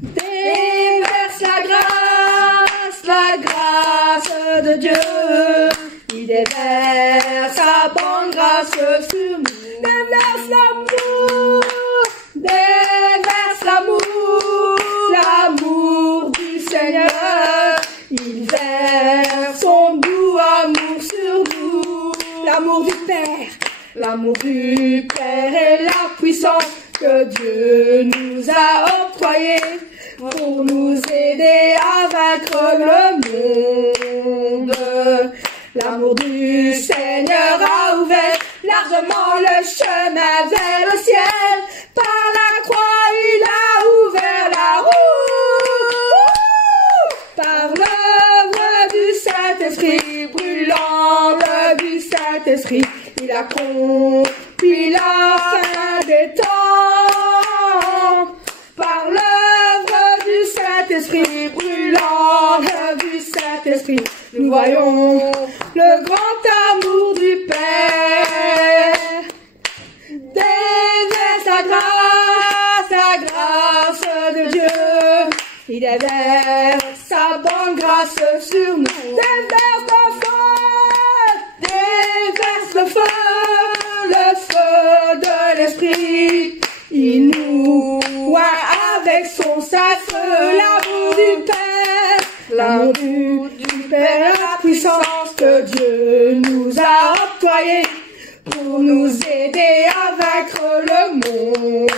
Déverse la grâce de Dieu. Il déverse sa bonne grâce sur nous. Déverse l'amour du Seigneur. Il verse son doux amour sur nous. L'amour du Père et la puissance que Dieu nous a octroyée pour nous aider à vaincre le monde. L'amour du Seigneur a ouvert largement le chemin vers le ciel. Par la croix, il a ouvert la route. Par l'œuvre du Saint-Esprit, brûlant l'œuvre du Saint-Esprit, il a accompli la fin des temps. Par l'œuvre du Saint-Esprit, brûlant l'œuvre du Saint-Esprit, nous voyons le grand amour du Père. Déverse la grâce de Dieu. Il déverse sa bonne grâce sur nous. Déverse le feu de l'Esprit. Il nous oint avec son saint-feu. L'amour du Père, l'amour du Père, la puissance que Dieu nous a octroyée pour nous aider à vaincre le monde.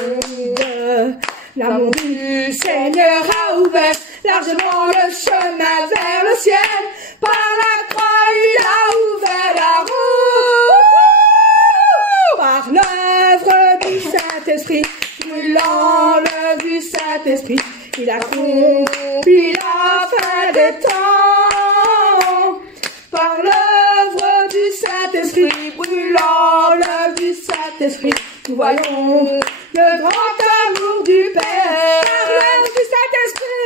L'amour du Seigneur a ouvert largement le chemin vers le ciel. Par la croix, il a ouvert la route. Par l'œuvre du Saint-Esprit, brûlant l'œuvre du Saint-Esprit, il a accompli la fin des temps. Par l'œuvre du Saint-Esprit, brûlant l'œuvre du Saint-Esprit, nous voyons le grand amour du Père.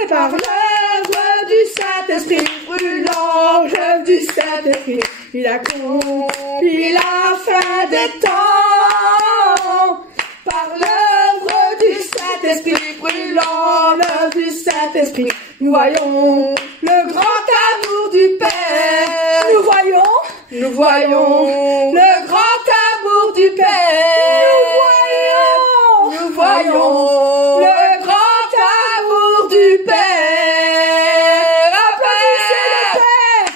Par l'œuvre du Saint-Esprit, brûlant l'œuvre du Saint-Esprit, il a accompli la fin des temps. Par l'œuvre du Saint-Esprit, brûlant l'œuvre du Saint-Esprit, nous voyons le grand amour du Père. Nous voyons le grand amour du Père. Nous voyons le grand amour du Père. Applaudissez le Père.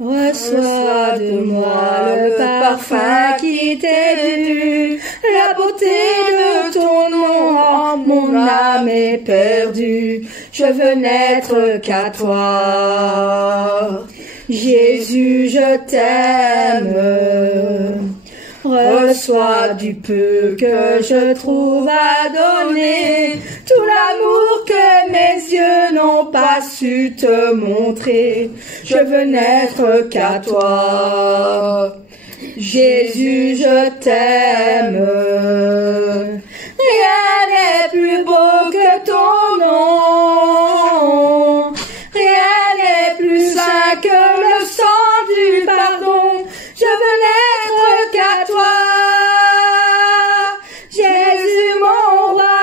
Reçois de moi le parfum qui t'est dû, la beauté de ton nom, mon âme est perdue. Je veux n'être qu'à toi. Jésus, je t'aime. Reçois du peu que je trouve à donner, tout l'amour que mes yeux n'ont pas su te montrer. Je veux n'être qu'à toi. Jésus, je t'aime. Rien n'est plus beau que ton nom. Rien n'est plus saint que le sang du pardon. Je veux n'être qu'à toi, Jésus mon roi.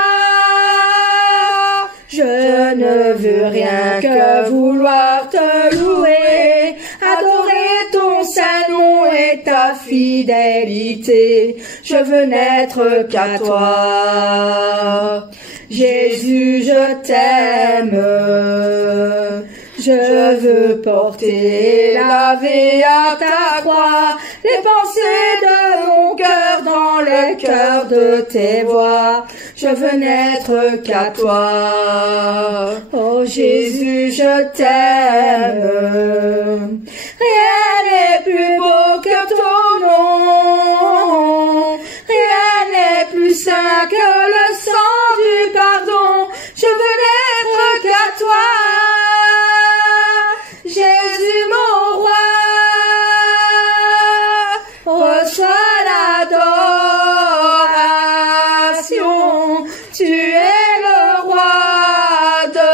Je ne veux rien que vouloir te louer, adorer ton saint nom et ta fidélité. Je veux n'être qu'à toi, Jésus, je t'aime. Je veux porter lavé à ta croix les pensées de mon cœur dans le cœur de tes voix. Je veux n'être qu'à toi. Oh Jésus, je t'aime. Rien n'est plus beau que ton nom. Rien n'est plus saint que le sang du pardon. Je veux n'être qu'à toi. Jésus mon roi, reçois l'adoration. Tu es le roi de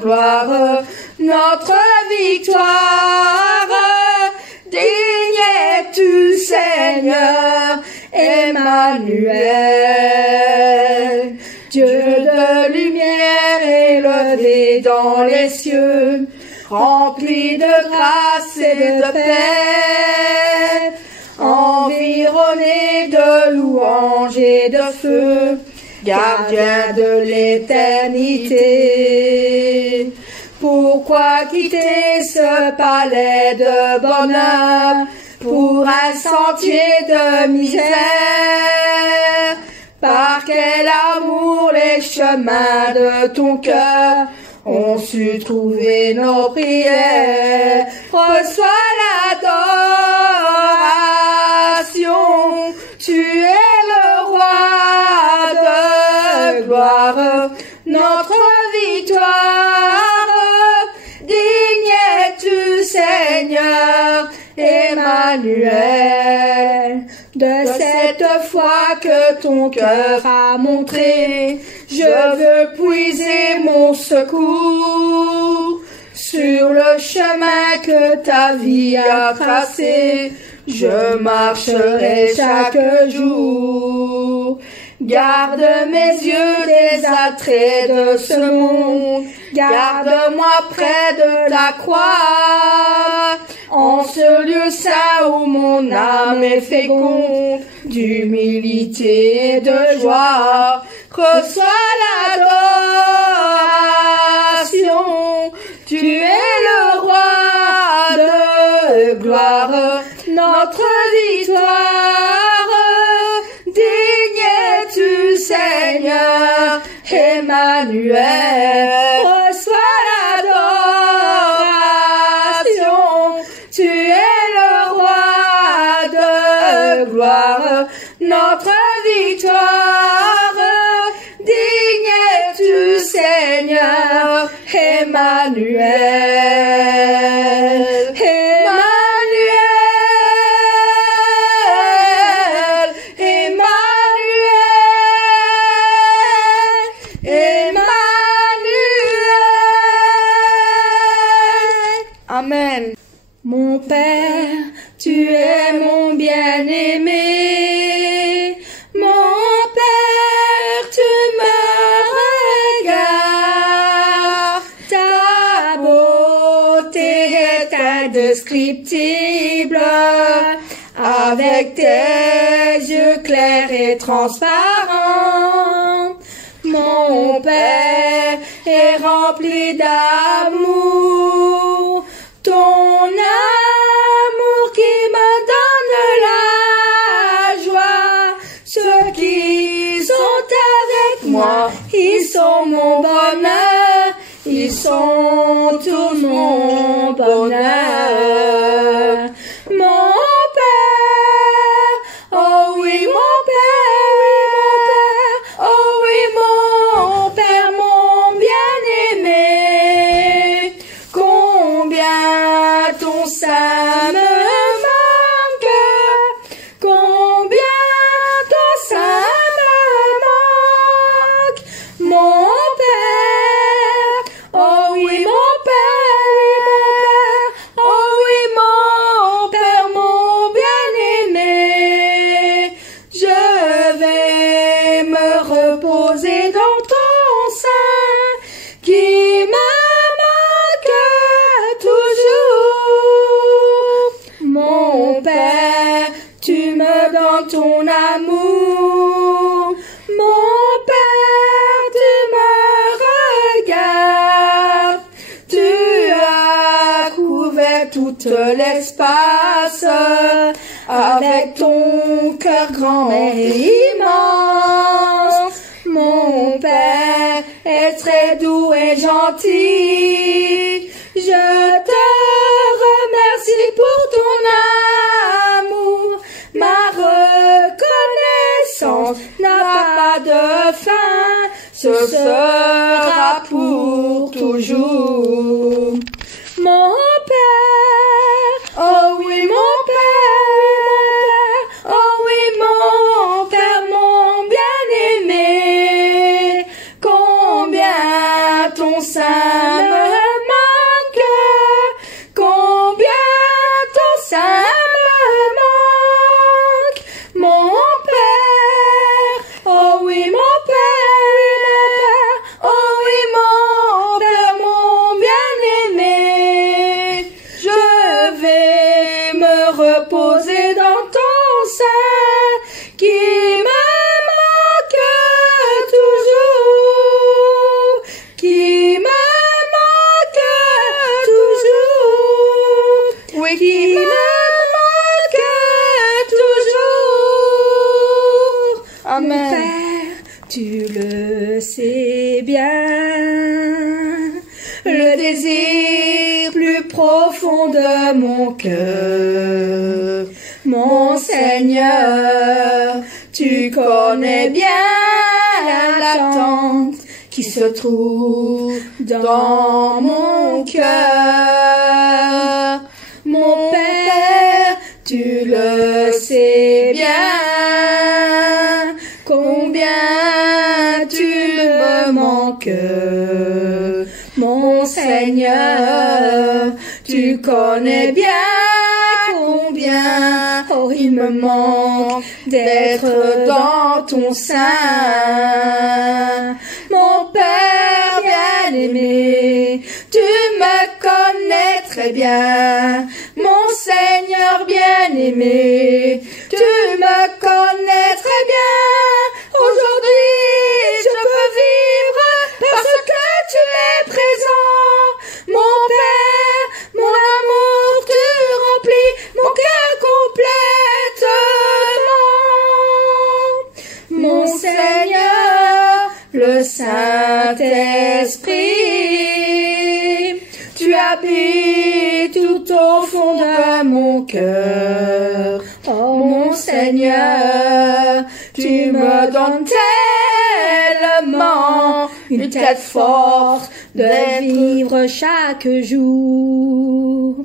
gloire, notre victoire. Digne es-tu, Seigneur, et Emmanuel. Dieu de lumière élevé dans les cieux, rempli de grâce et de paix, environné de louanges et de feu, gardien de l'éternité. Pourquoi quitter ce palais de bonheur pour un sentier de misère? Par quel amour les chemins de ton cœur ont su trouver nos prières. Reçois l'adoration, tu es le roi de gloire, notre victoire. Digne es-tu, Seigneur Emmanuel. De cette foi que ton cœur a montré, je veux puiser mon secours sur le chemin que ta vie a tracé. Je marcherai chaque jour. Garde mes yeux des attraits de ce monde, garde-moi près de ta croix, en ce lieu saint où mon âme est féconde, d'humilité et de joie. Reçois l'adoration, tu es le roi de gloire, notre victoire. Digne es-tu, Seigneur Emmanuel. Reçois l'adoration, tu es le roi de gloire, notre victoire. Digne es-tu, Seigneur Emmanuel. Amen. Mon Père, tu es mon bien-aimé. Mon Père, tu me regardes. Ta beauté est indescriptible. Avec tes yeux clairs et transparents. Mon Père est rempli d'amour. Ton amour qui me donne la joie. Ceux qui sont avec moi, ils sont mon bonheur. Ils sont tout mon bonheur. Mon Père, oh oui mon Père, oh oui mon Père, mon bien-aimé. Combien ton sein me manque, combien ton sein me manque, mon Père, oh oui mon Père, oh oui mon Père, mon bien-aimé. Je vais me reposer dans ton sein qui me Mon Père, tu me donnes ton amour. Mon Père, tu me regardes. Tu as couvert tout l'espace avec ton cœur grand et immense. Mon Père est très doux et gentil. Je te remercie pour ton amour. Ma reconnaissance n'a pas de fin. Ce sera pour toujours. Mon Père, oh oui mon Père, oh oui mon Père, mon bien-aimé. Combien ton sein me manque, combien ton sein me manque, mon Père. Amen. Mon Père, tu le sais bien, le désir plus profond de mon cœur. Mon Seigneur, tu connais bien l'attente qui se trouve dans mon cœur. Mon Père, tu le sais bien, combien tu me manques. Mon Seigneur, tu connais bien combien il me manque d'être dans ton sein. Mon Père bien-aimé, tu me connais très bien. Mon Seigneur bien-aimé, tu me connais très bien. Aujourd'hui, je peux vivre parce que tu es présent. Mon Père, mon amour, tu remplis mon cœur complètement. Mon Seigneur, le Saint-Esprit, tu habites tout au fond de mon cœur. Oh mon Seigneur, tu me donnes tellement une telle force de vivre chaque jour.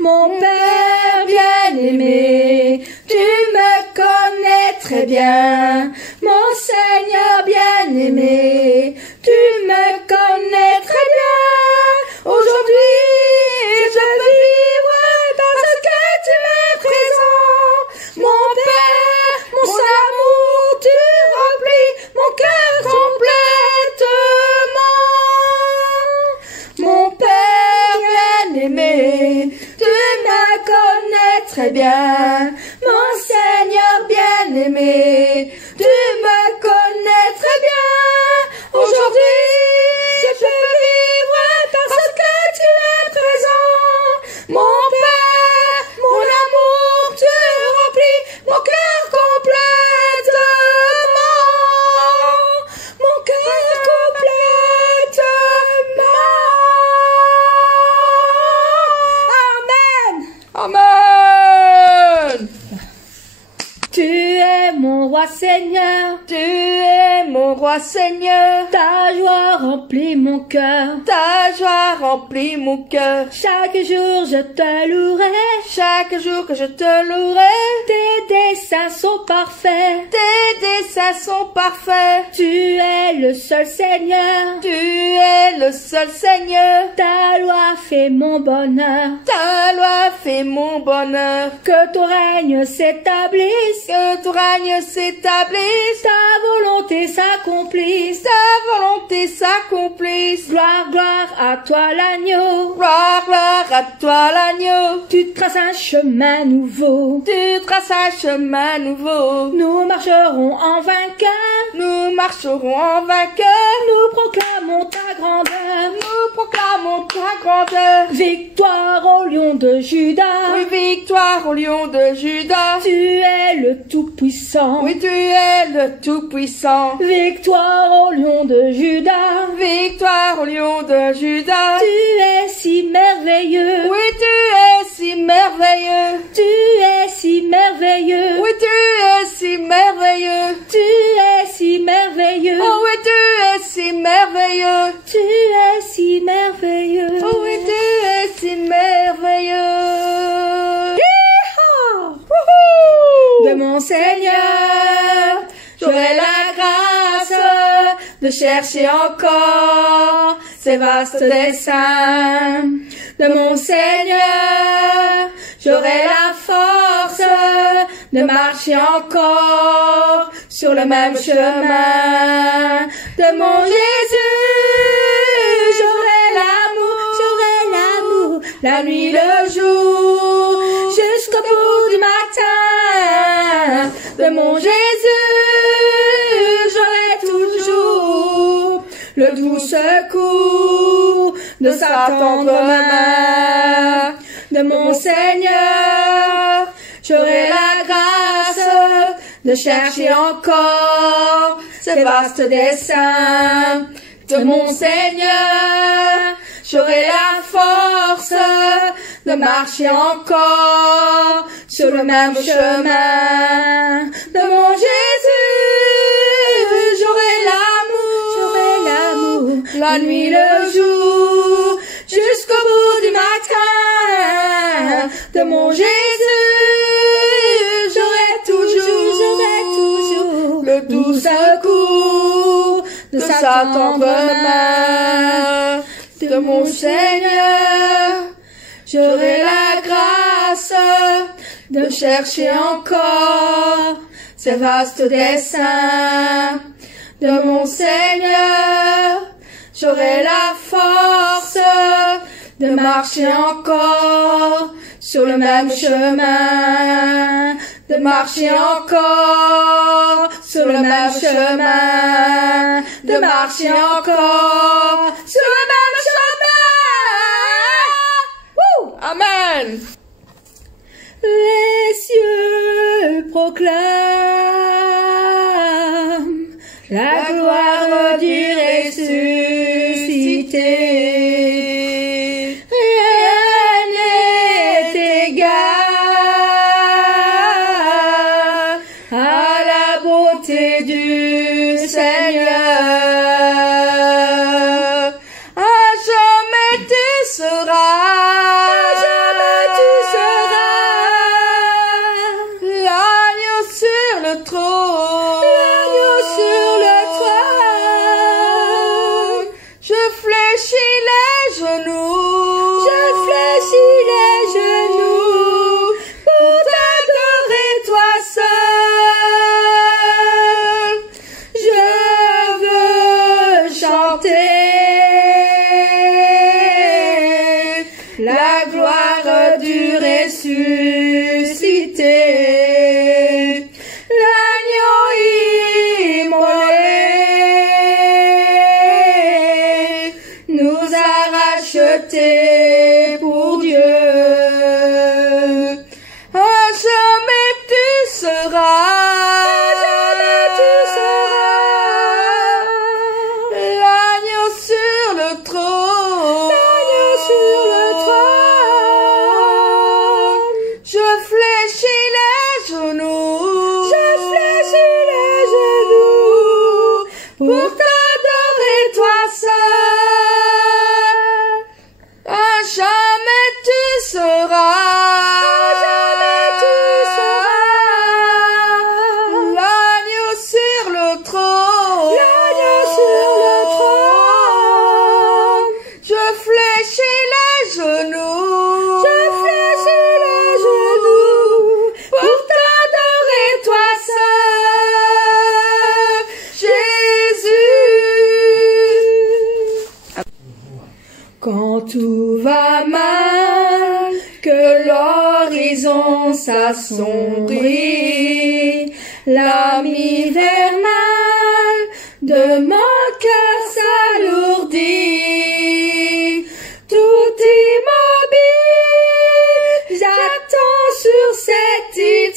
Mon Père bien-aimé, tu me connais très bien. Mon Seigneur bien-aimé, tu me connais très bien. Aujourd'hui, je peux vivre parce que tu es présent. Mon Père, mon amour, tu remplis mon cœur complètement. Mon Père bien-aimé, tu me connais très bien. Mon Seigneur bien-aimé, tu me connais très bien. Aujourd'hui, je peux vivre parce que tu es présent. Mon Père, mon amour, tu remplis mon cœur complètement. Mon cœur complètement. Amen. Amen. Tu es mon roi Seigneur, Tu es mon roi Seigneur. ta joie remplit mon cœur. Ta joie remplit mon cœur. Chaque jour je te louerai, Chaque jour que je te louerai, tes desseins sont parfaits. tes desseins sont parfaits. Tu es le seul Seigneur, Tu es le seul Seigneur. ta loi fait mon bonheur. Ta loi fait mon bonheur. Que ton règne s'établisse, Que ton règne s'établisse. ta volonté s'accomplisse. Ta volonté s'accomplisse. Gloire, gloire à toi l'agneau. Gloire, gloire à toi l'agneau. Tu traces un chemin nouveau. Tu traces un chemin nouveau. Nous marcherons en vainqueur. Nous marcherons en vainqueur. Nous proclamons ta grandeur. Nous proclamons ta grandeur. Victoire au lion de Juda. Oui, victoire au lion de Juda. Tu es le Tout-Puissant. Oui, tu es le Tout-Puissant. Victoire au lion de Juda. Victoire au lion de Juda. Tu es si merveilleux. Oui, tu es si merveilleux. Tu es si merveilleux. Oui, tu es si merveilleux. Tu es si merveilleux. Oh oui, tu es si merveilleux. Tu es si merveilleux. Oh oui, tu es si merveilleux. Wouhou! De mon Seigneur, j'aurai la grâce de chercher encore ces vastes desseins. De mon Seigneur, j'aurai la force de marcher encore sur le même chemin. De mon Jésus, j'aurai l'amour, la nuit, le jour, jusqu'au bout du matin. De mon Jésus, j'aurai toujours le doux secours de sa tendre main. De mon Seigneur, j'aurai la grâce de chercher encore ce vaste dessein de mon Seigneur. J'aurai la force de marcher encore sur le même chemin de mon Jésus. J'aurai l'amour, la nuit, le jour, jusqu'au bout du matin de mon Jésus. J'aurai toujours le doux secours de sa tendre main de mon Seigneur. J'aurai la grâce de chercher encore ce vaste dessein de mon Seigneur. J'aurai la force de marcher encore sur le même chemin, de marcher encore sur le même chemin, de marcher encore sur le même chemin. Amen. Les cieux proclament la gloire du ressuscité. Rien n'est égal à la beauté du Seigneur. À jamais tu seras. La gloire du ressuscité, l'agneau immolé nous a rachetés pour Dieu. À jamais tu seras. Pour t'adorer toi seul, à jamais tu seras, l'agneau sur le trône, je fléchis les genoux, pour t'adorer toi seul, quand tout va mal, que l'horizon s'assombrit, l'âme hivernale de mon cœur s'alourdit. Tout immobile, j'attends sur cette île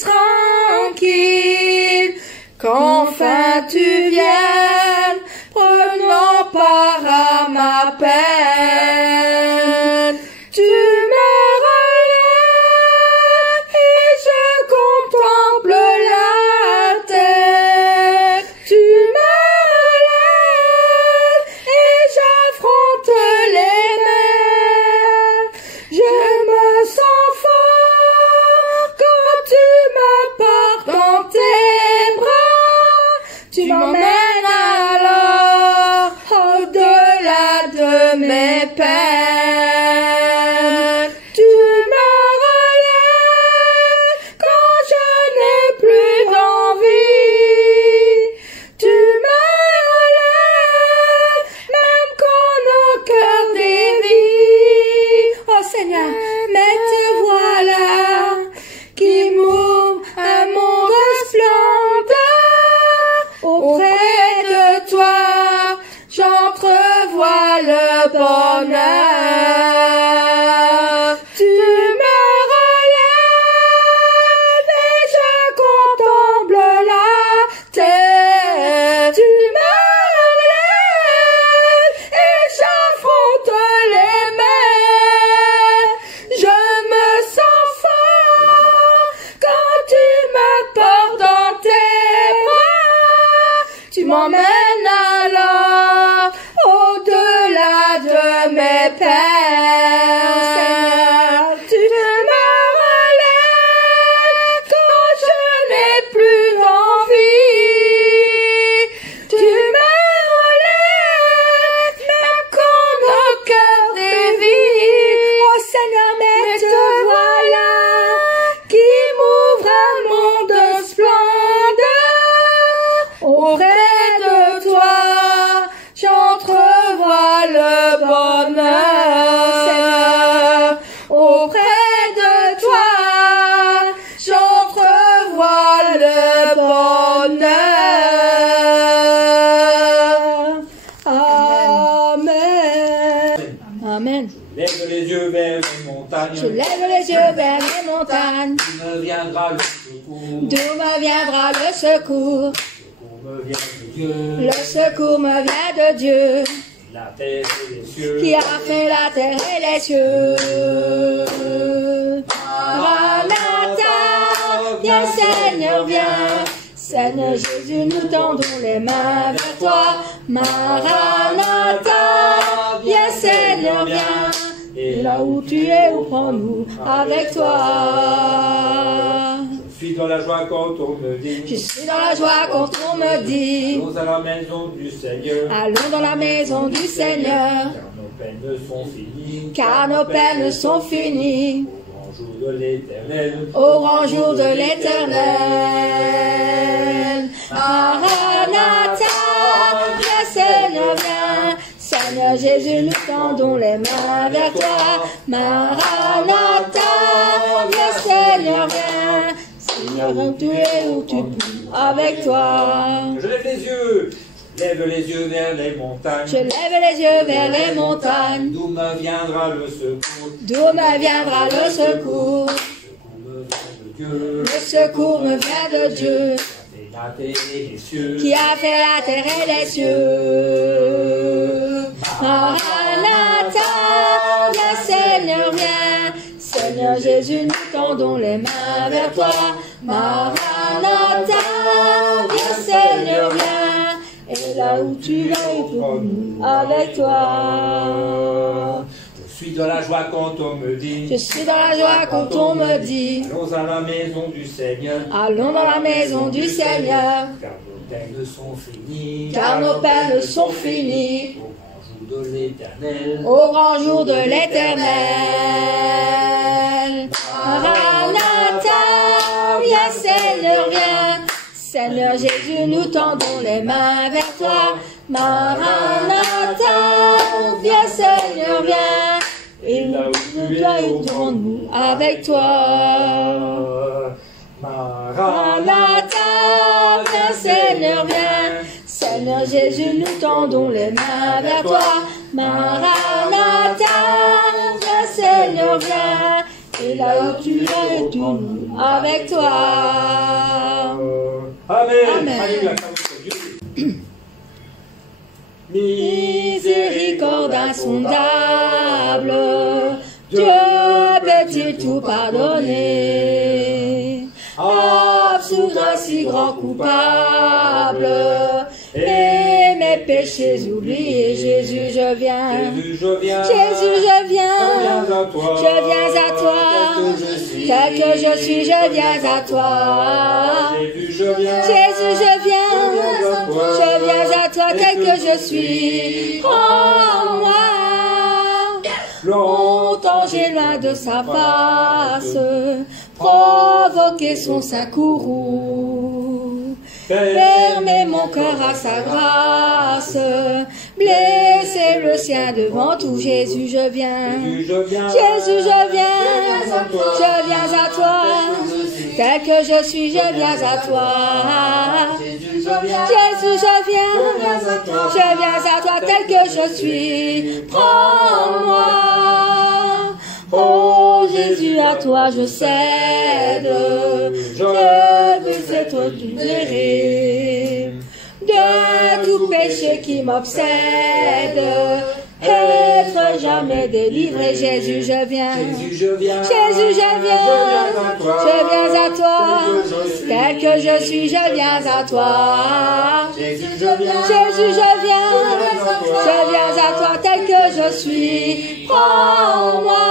tranquille, qu'enfin tu viennes, prenant part à ma peine. Tu me relèves et je contemple la terre. Tu me relèves et j'affronte les mers. Je me sens fort quand tu me portes dans tes bras. Tu m'emmènes alors au-delà de mes peines. Tu me relèves quand je n'ai plus d'envie. Tu me relèves même quand nos cœurs dévient. Oh Seigneur, mais te voilà qui m'ouvre un monde de splendeur. Auprès de toi, j'entrevois le bonheur. Tu me relèves et je contemple la m'emmènes alors au-delà de mes peines. Tu me relèves quand je n'ai plus d'envie. Tu me relèves même quand mon cœur dévie. Oh Seigneur, mais te voilà qui m'ouvre un monde splendeur. Auprès de toi, j'entrevois le bonheur. Auprès de toi, j'entrevois le bonheur. Amen. Amen. Lève les yeux vers les montagnes. Je lève les yeux vers les montagnes. D'où me viendra le secours. D'où me viendra le secours? Le secours me vient de Dieu. Le secours me vient de Dieu, La terre et les cieux. qui a fait la terre et les cieux. Maranatha, viens Seigneur, viens. Seigneur Jésus, nous tendons les mains vers toi. Maranatha, viens Seigneur, viens. Et là où tu es, prends-nous avec toi. Je suis dans la joie quand on me dit. Je suis dans la joie quand on me dit. Allons à la maison du Seigneur. Allons dans la maison du Seigneur. Car nos peines sont finies. Car nos peines sont finies. Au grand jour de l'Éternel. Au grand jour de l'Éternel. Maranatha, viens Seigneur, viens. Seigneur Jésus, nous tendons les mains vers toi. Maranatha, viens Seigneur, viens. Seigneur, où tu es, où tu peux, avec toi. Je lève les yeux. Lève les yeux vers les montagnes. Je lève les yeux vers les montagnes. D'où me viendra le secours. D'où me viendra le secours? Le Le secours secours me vient de Dieu. me vient de Dieu, La terre et les cieux. qui a fait la terre et les cieux. Maranatha, viens Seigneur, viens. Seigneur Jésus, nous tendons les mains vers toi. Maranatha, viens Seigneur, viens. Et là où tu es, prends-nous avec toi. Je suis dans la joie quand on me dit. Je suis dans la joie quand on me dit. Allons à la maison du Seigneur. Allons dans la maison du Seigneur. Car nos peines sont finies. Car nos peines sont finies. Au grand jour de l'Éternel. Au grand jour de l'Éternel. Maranatha, viens Seigneur, viens. Seigneur Jésus, nous tendons les mains vers toi. Maranatha, viens Seigneur, viens. Et là où tu es, tourne-nous avec toi. Maranatha, viens Seigneur, viens. Seigneur Jésus, nous tendons les mains vers toi. Maranatha, viens Seigneur, viens. Et là où tu es, tourne-nous avec toi. Amen. Amen. Alléluia. Miséricorde insondable, Dieu peut-il tout pardonner? Absoudre un si grand coupable, et mes péchés oubliés. Jésus, je viens. Jésus, je viens. Jésus, je viens. Je viens à toi. Tel que je suis, je viens à toi. Jésus, je viens. Jésus, je viens. Je viens à toi tel que je suis. Prends-moi. Longtemps j'ai loin de sa face provoqué son sein courroux. Fermer mon cœur à sa grâce, blesser le sien devant tout. Jésus, je viens. Jésus, je viens. Jésus, je viens. Je viens à toi. Tel que je suis, je viens à toi. Jésus, je viens. Jésus, je viens. Je viens à toi tel que je suis. Prends-moi. Oh Jésus, à toi je cède. Je veux être libéré de tout péché qui m'obsède. être jamais délivré. Jésus, je viens. Jésus, je viens. Jésus, je viens. Je viens à toi. Tel que je suis, je viens à toi. Jésus, je viens. Jésus, je viens. Je viens à toi tel que je suis. Prends-moi.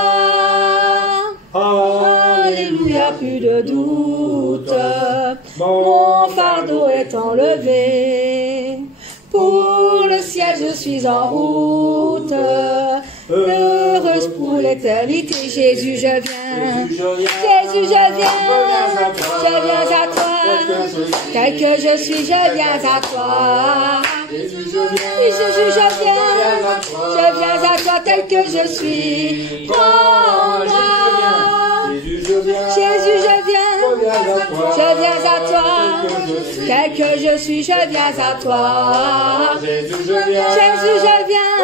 Alléluia, plus de doute. Mon fardeau est enlevé. Pour le ciel, je suis en route. Heureuse pour l'éternité. Jésus, je viens. Jésus, je viens. Je viens à toi. Tel que je suis, je viens à toi. Jésus, je viens. Oui, Jésus, je viens. Je viens à toi tel que je suis. Prends-moi. Jésus, je viens. Jésus, je viens. Je viens à toi. Tel que je suis, je viens à toi. Jésus, je viens. Jésus, je viens.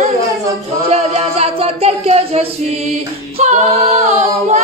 Je viens à toi tel que je suis. Prends-moi.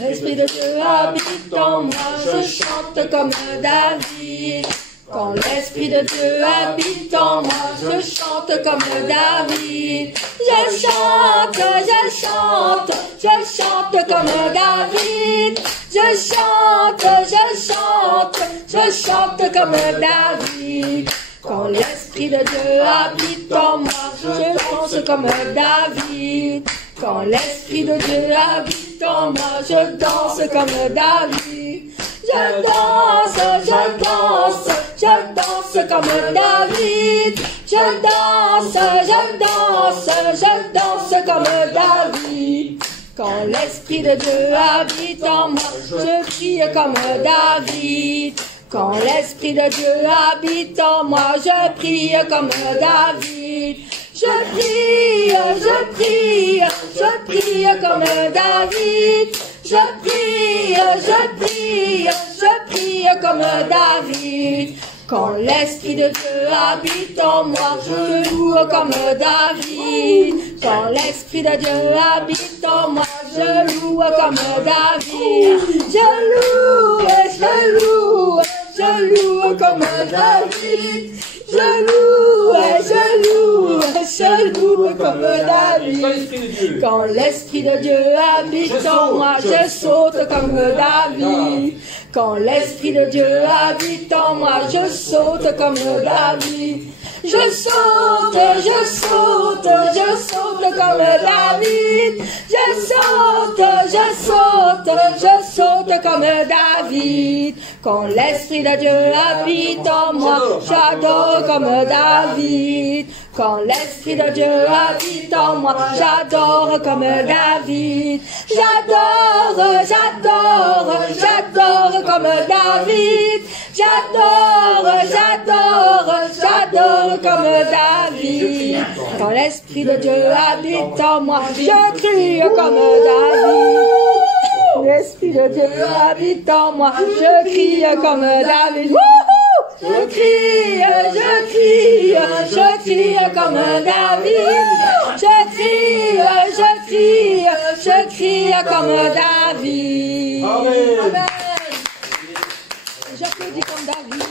L'Esprit de Dieu habite en moi, je chante comme David. Quand l'Esprit de Dieu habite en moi, je chante comme David. Je chante, je chante, je chante comme David. Je chante, je chante, je chante comme David. Quand l'Esprit de Dieu habite en moi, je danse comme David. Quand l'Esprit de Dieu habite en moi, je danse comme David. Je danse, je danse, je danse comme David. Je danse, je danse, je danse comme David. Quand l'Esprit de Dieu habite en moi, je crie comme David. Quand l'Esprit de Dieu habite en moi, je prie comme David. Je prie, je prie, je prie comme David. Je prie, je prie, je prie comme David. Quand l'Esprit de Dieu habite en moi, je loue comme David. Quand l'Esprit de Dieu habite en moi, je loue comme David. Je loue, je loue, je loue comme David. Je loue, je loue, je loue comme David. Quand l'Esprit de Dieu habite en moi, je saute comme David. Quand l'Esprit de Dieu habite en moi, je saute comme David. Je saute, je saute, je saute comme David. Je saute, je saute, je saute comme David. Quand l'Esprit de Dieu habite en moi, j'adore comme David. Quand l'Esprit de Dieu habite en moi, j'adore comme David. J'adore, j'adore, j'adore comme David. J'adore, j'adore, j'adore comme David. Quand l'Esprit de Dieu habite en moi, je crie comme David. L'Esprit de Dieu habite en moi, je crie comme David. Je crie, je crie, je crie comme David. Je crie, je crie, je crie comme David. Amen. J'applaudis comme David.